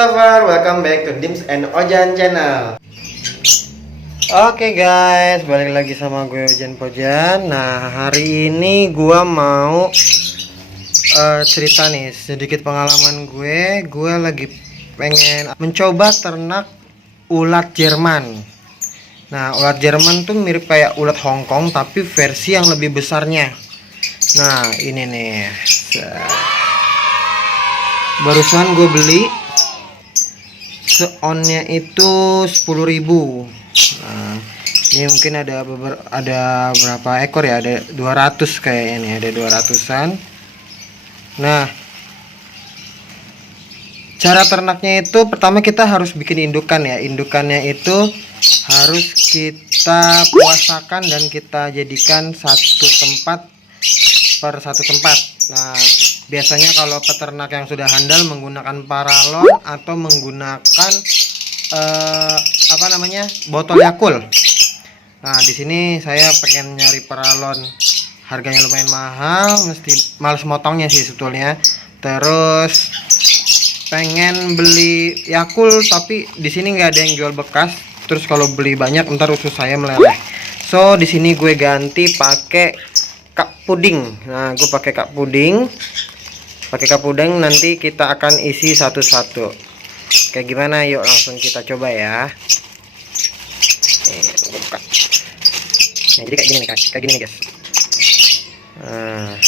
lover, welcome back to Dims and Ojan channel. Oke guys, balik lagi sama gue Ojan Pojan. Nah, hari ini gue mau cerita nih sedikit pengalaman gue. Gue lagi pengen mencoba ternak ulat Jerman. Nah, ulat Jerman tuh mirip kayak ulat Hongkong tapi versi yang lebih besarnya. Nah, ini nih. Barusan gue beli seonnya itu 10.000. Nah, ini mungkin ada berapa ekor ya? Ada 200 kayaknya nih, ada 200-an. Nah, cara ternaknya itu pertama kita harus bikin indukan ya. Indukannya itu harus kita puasakan dan kita jadikan satu tempat per satu tempat. Nah, biasanya kalau peternak yang sudah handal menggunakan paralon atau menggunakan botol Yakult. Nah, di sini saya pengen nyari paralon, harganya lumayan mahal, mesti males motongnya sih sebetulnya. Terus pengen beli Yakult tapi di sini nggak ada yang jual bekas. Terus kalau beli banyak ntar usus saya meleleh. So di sini gue ganti pakai cup puding. Nah, gue pakai cup puding. Nanti kita akan isi satu-satu. Kayak gimana? Yuk langsung kita coba ya. Buka. Nah, jadi kayak gini nih guys. Nah,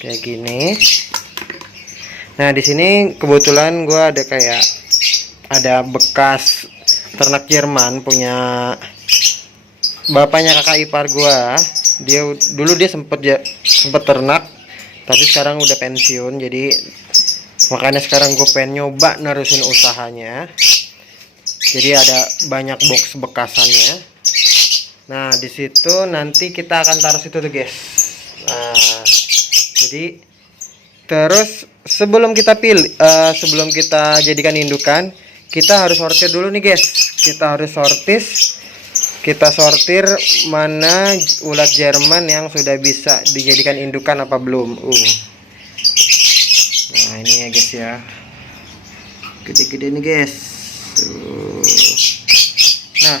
kayak gini. Nah, di sini kebetulan gue ada bekas ternak Jerman punya bapaknya kakak ipar gue. Dulu dia sempet ternak, tapi sekarang udah pensiun. Jadi makanya sekarang gue pengen nyoba nerusin usahanya. Jadi ada banyak box bekasannya. Nah, di situ nanti kita akan taruh situ tuh guys. Nah, jadi terus sebelum kita jadikan indukan, kita harus sortir dulu nih guys. Kita sortir mana ulat Jerman yang sudah bisa dijadikan indukan apa belum. Nah, ini ya guys ya. Gede-gede nih guys. Nah,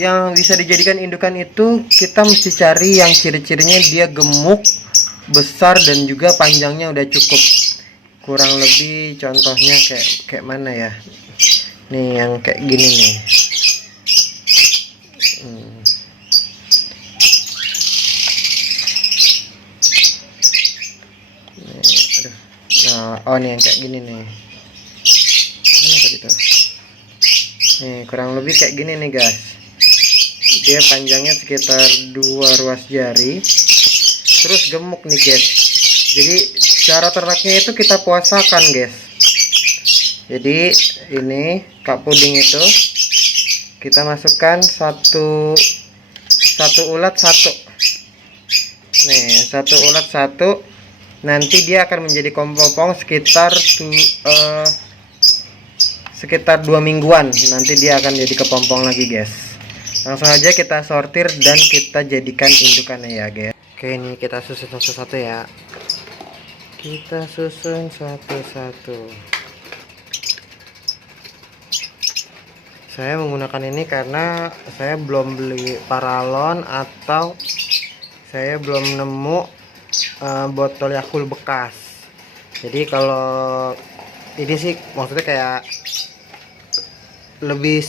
yang bisa dijadikan indukan itu kita mesti cari yang ciri-cirinya dia gemuk, besar, dan juga panjangnya udah cukup. Kurang lebih contohnya kayak mana ya? Nih yang kayak gini nih. Nah, nih yang kayak gini nih. Mana tadi tuh? Nih, kurang lebih kayak gini nih guys. Dia panjangnya sekitar 2 ruas jari. Terus gemuk nih guys. Jadi cara ternaknya itu kita puasakan guys. Jadi ini cup puding itu kita masukkan satu ulat satu. Nih, satu ulat satu. Nanti dia akan menjadi kompong sekitar 2 mingguan. Nanti dia akan jadi kepompong lagi guys. Langsung aja kita sortir dan kita jadikan indukannya ya guys. Oke, ini kita susun satu-satu ya. Kita susun satu-satu. Saya menggunakan ini karena saya belum beli paralon atau saya belum nemu botol Yakult bekas. Jadi kalau ini sih maksudnya kayak lebih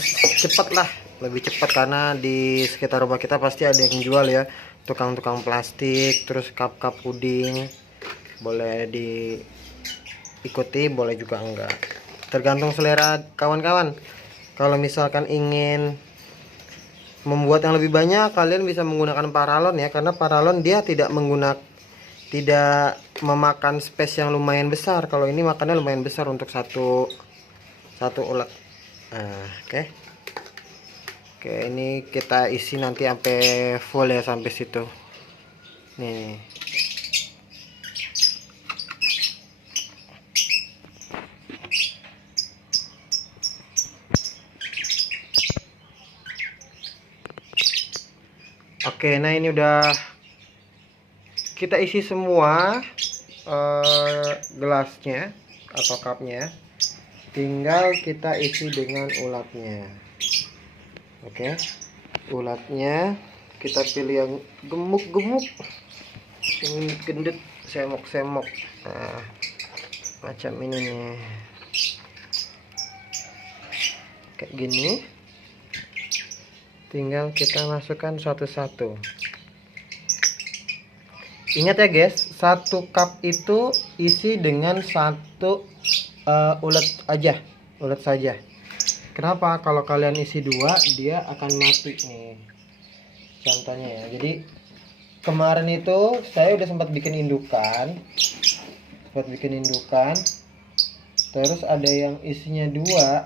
cepat karena di sekitar rumah kita pasti ada yang jual ya, tukang-tukang plastik, terus cup-cup puding. Boleh diikuti, boleh juga enggak, tergantung selera kawan-kawan. Kalau misalkan ingin membuat yang lebih banyak, kalian bisa menggunakan paralon ya, karena paralon dia tidak memakan space yang lumayan besar. Kalau ini makannya lumayan besar untuk satu ulat. Nah, oke, ini kita isi nanti sampai full ya, sampai situ nih. Oke, nah ini udah kita isi semua gelasnya atau cupnya, tinggal kita isi dengan ulatnya. Oke, ulatnya kita pilih yang gemuk-gemuk, yang gendut, semok-semok. Nah, macam ini nih, kayak gini. Tinggal kita masukkan satu-satu. Ingat ya guys, satu cup itu isi dengan satu ulat aja, ulat saja. Kenapa? Kalau kalian isi dua, dia akan mati nih. Contohnya ya. Jadi kemarin itu saya udah sempat bikin indukan, terus ada yang isinya dua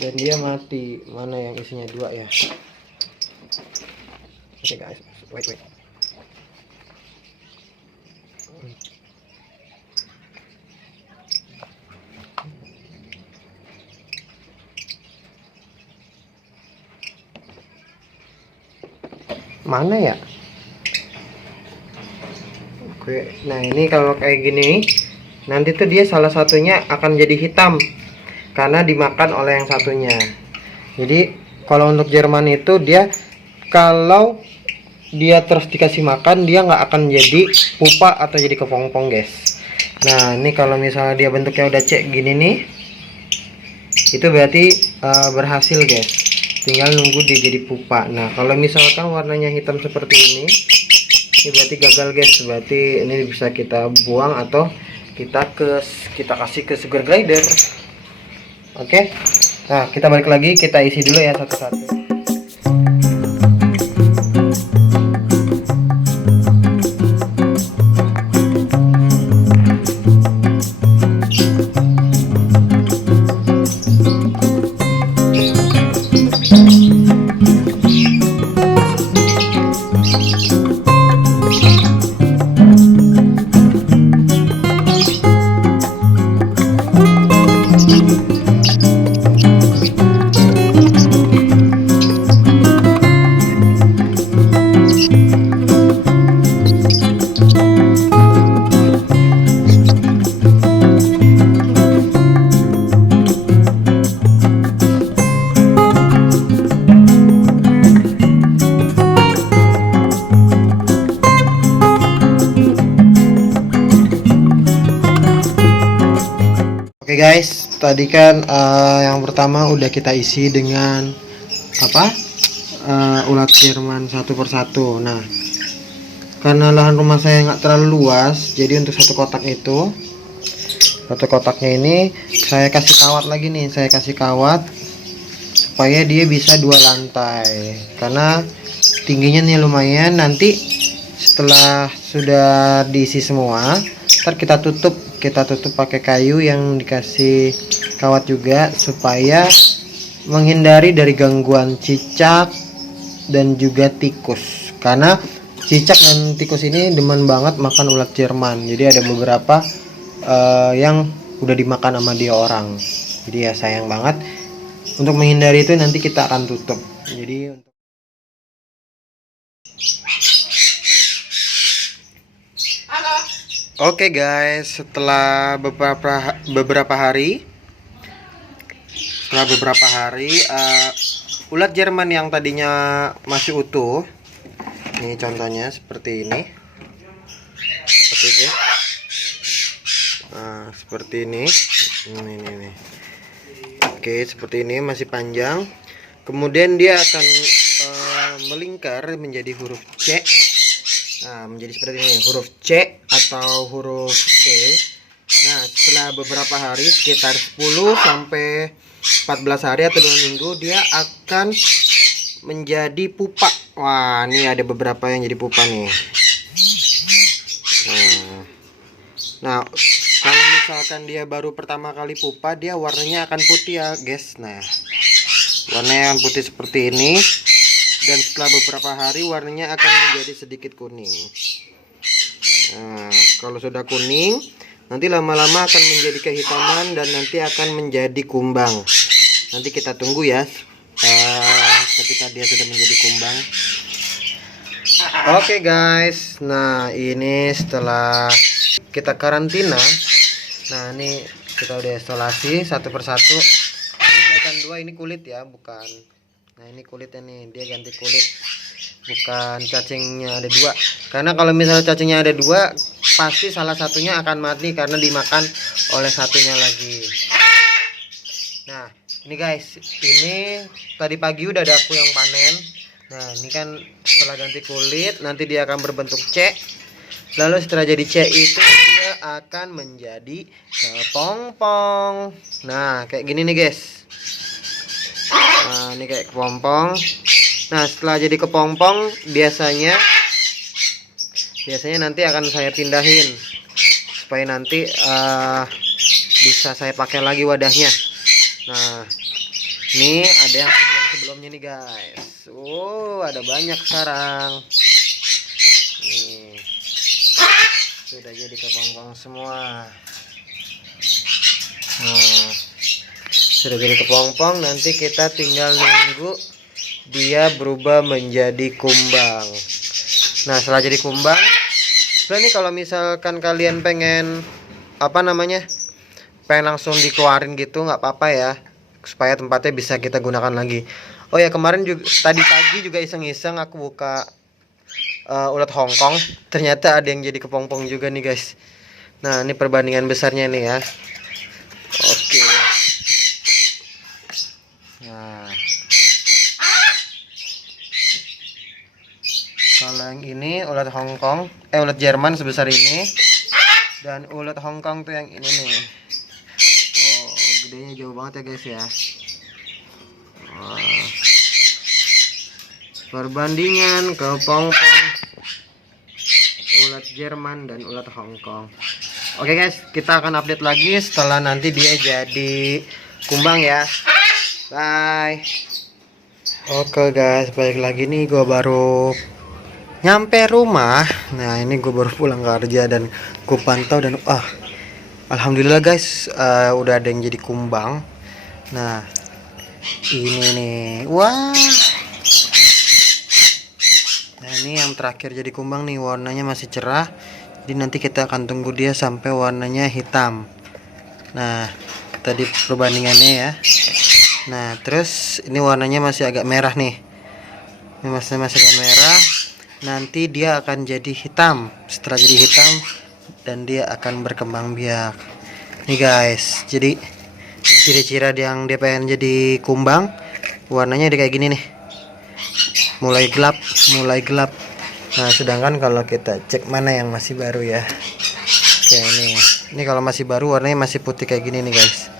dan dia mati. Mana yang isinya dua ya? Oke guys, wait. Mana ya? Oke, nah ini kalau kayak gini, nanti tuh dia salah satunya akan jadi hitam karena dimakan oleh yang satunya. Jadi kalau untuk Jerman itu dia kalau dia terus dikasih makan, dia nggak akan jadi pupa atau jadi kepompong guys. Nah ini kalau misalnya dia bentuknya udah cek gini nih, itu berarti berhasil guys. Tinggal nunggu dia jadi pupa. Nah kalau misalkan warnanya hitam seperti ini berarti gagal guys. Berarti ini bisa kita buang atau kita kasih ke sugar glider. Oke. Nah kita balik lagi, kita isi dulu ya satu-satu. Oke guys, tadi kan yang pertama udah kita isi dengan apa? Ulat Jerman satu persatu. Nah, karena lahan rumah saya nggak terlalu luas, jadi untuk satu kotaknya ini saya kasih kawat lagi nih. Saya kasih kawat supaya dia bisa 2 lantai. Karena tingginya nih lumayan. Nanti setelah sudah diisi semua, ntar kita tutup pakai kayu yang dikasih kawat juga supaya menghindari dari gangguan cicak dan juga tikus. Karena cicak dan tikus ini demen banget makan ulat Jerman. Jadi ada beberapa yang udah dimakan sama dia orang. Jadi ya sayang banget. Untuk menghindari itu nanti kita akan tutup. Jadi untuk Oke guys, setelah beberapa hari, ulat Jerman yang tadinya masih utuh, ini contohnya seperti ini, nah seperti ini, ini. Oke, seperti ini masih panjang. Kemudian dia akan melingkar menjadi huruf C. Nah, menjadi seperti ini, huruf C atau huruf C. Nah, setelah beberapa hari, sekitar 10 sampai 14 hari atau 2 minggu, dia akan menjadi pupa. Wah, ini ada beberapa yang jadi pupa nih. Nah, kalau misalkan dia baru pertama kali pupa, dia warnanya akan putih ya, guys. Nah, warnanya akan putih seperti ini. Dan setelah beberapa hari warnanya akan menjadi sedikit kuning. Nah, kalau sudah kuning, nanti lama-lama akan menjadi kehitaman dan nanti akan menjadi kumbang. Nanti kita tunggu ya ketika dia sudah menjadi kumbang. Oke guys, nah ini setelah kita karantina Nah ini kita udah isolasi satu persatu. Ini kelihatan dua, ini kulit ya, bukan. Nah ini kulitnya nih, dia ganti kulit, bukan cacingnya ada dua. Karena kalau misalnya cacingnya ada dua, pasti salah satunya akan mati karena dimakan oleh satunya lagi. Nah ini guys, ini tadi pagi udah ada aku yang panen. Nah ini kan setelah ganti kulit, nanti dia akan berbentuk C. Lalu setelah jadi C itu dia akan menjadi kepompong. Nah kayak gini nih guys. Nah ini kayak kepompong. Nah setelah jadi kepompong biasanya nanti akan saya pindahin supaya nanti bisa saya pakai lagi wadahnya. Nah ini ada yang sebelumnya nih guys. Ada banyak sekarang. Nih sudah jadi kepompong semua. Nah sudah jadi kepompong, nanti kita tinggal nunggu dia berubah menjadi kumbang. Nah setelah jadi kumbang, sebenarnya nih kalau misalkan kalian pengen pengen langsung dikeluarin gitu nggak apa-apa ya, supaya tempatnya bisa kita gunakan lagi. Oh ya kemarin juga tadi pagi juga iseng-iseng aku buka ulat Hongkong, ternyata ada yang jadi kepompong juga nih guys. Nah ini perbandingan besarnya nih ya. Oke. Nah kalau yang ini ulat Hongkong, ulat Jerman sebesar ini, dan ulat Hongkong tuh yang ini nih. Gedenya jauh banget ya guys ya. Perbandingan kepompong ulat Jerman dan ulat Hongkong. Oke guys, kita akan update lagi setelah nanti dia jadi kumbang ya. Bye. Oke guys, balik lagi nih, gue baru nyampe rumah. Nah ini gue baru pulang kerja dan gue pantau dan alhamdulillah guys, udah ada yang jadi kumbang. Nah ini nih, wah. Nah ini yang terakhir jadi kumbang nih, warnanya masih cerah. Jadi nanti kita akan tunggu dia sampai warnanya hitam. Nah tadi perbandingannya ya. Nah terus ini warnanya masih agak merah nih. Ini masih agak merah. Nanti dia akan jadi hitam. Setelah jadi hitam dan dia akan berkembang biak. Nih guys, jadi ciri-ciri yang dia pengen jadi kumbang, warnanya dia kayak gini nih. Mulai gelap. Nah sedangkan kalau kita cek mana yang masih baru ya, kayak ini kalau masih baru warnanya masih putih kayak gini nih guys.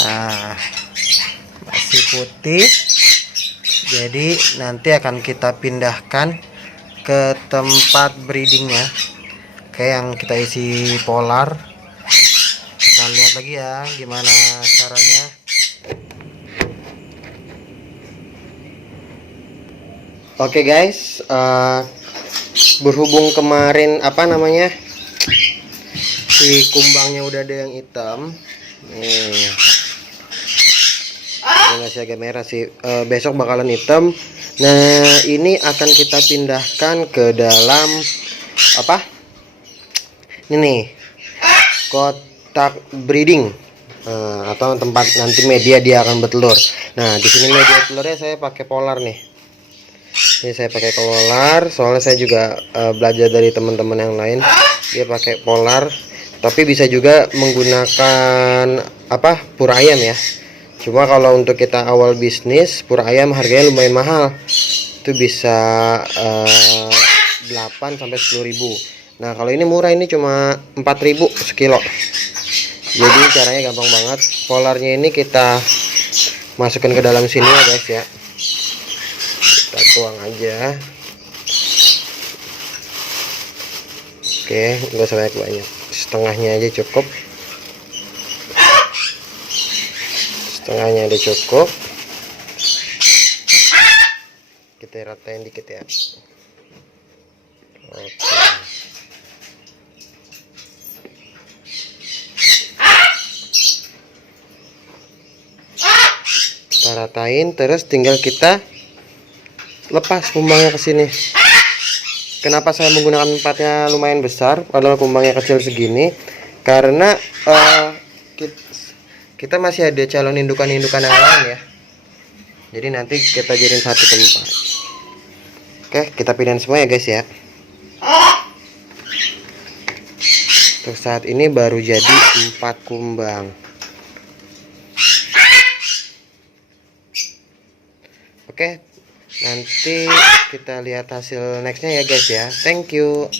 Nah masih putih, jadi nanti akan kita pindahkan ke tempat breedingnya, kayak yang kita isi polar. Kita lihat lagi ya gimana caranya. Oke guys, berhubung kemarin si kumbangnya udah ada yang hitam, nih ini masih agak merah sih, besok bakalan hitam. Nah ini akan kita pindahkan ke dalam ini nih, kotak breeding, atau tempat nanti media dia akan bertelur. Nah di sini media telurnya saya pakai polar nih. Ini saya pakai polar, soalnya saya juga belajar dari teman-teman yang lain, dia pakai polar. Tapi bisa juga menggunakan pur ayam ya. Cuma kalau untuk kita awal bisnis, pur ayam harganya lumayan mahal. Itu bisa 8 sampai 10.000. Nah kalau ini murah, ini cuma 4.000 sekilo. Jadi caranya gampang banget. Polarnya ini kita masukkan ke dalam sini ya guys ya. Kita tuang aja. Oke, nggak usah banyak, setengahnya aja cukup. Setengahnya udah cukup. Kita ratain dikit ya. Oke. Kita ratain, terus tinggal kita lepas kumbangnya ke sini. Kenapa saya menggunakan tempatnya lumayan besar padahal kumbangnya kecil segini? Karena kita masih ada calon indukan-indukan yang lain ya. Jadi nanti kita jadiin satu tempat. Oke, kita pindahin semua ya guys ya. Untuk saat ini baru jadi 4 kumbang. Oke, nanti kita lihat hasil nextnya ya guys ya. Thank you.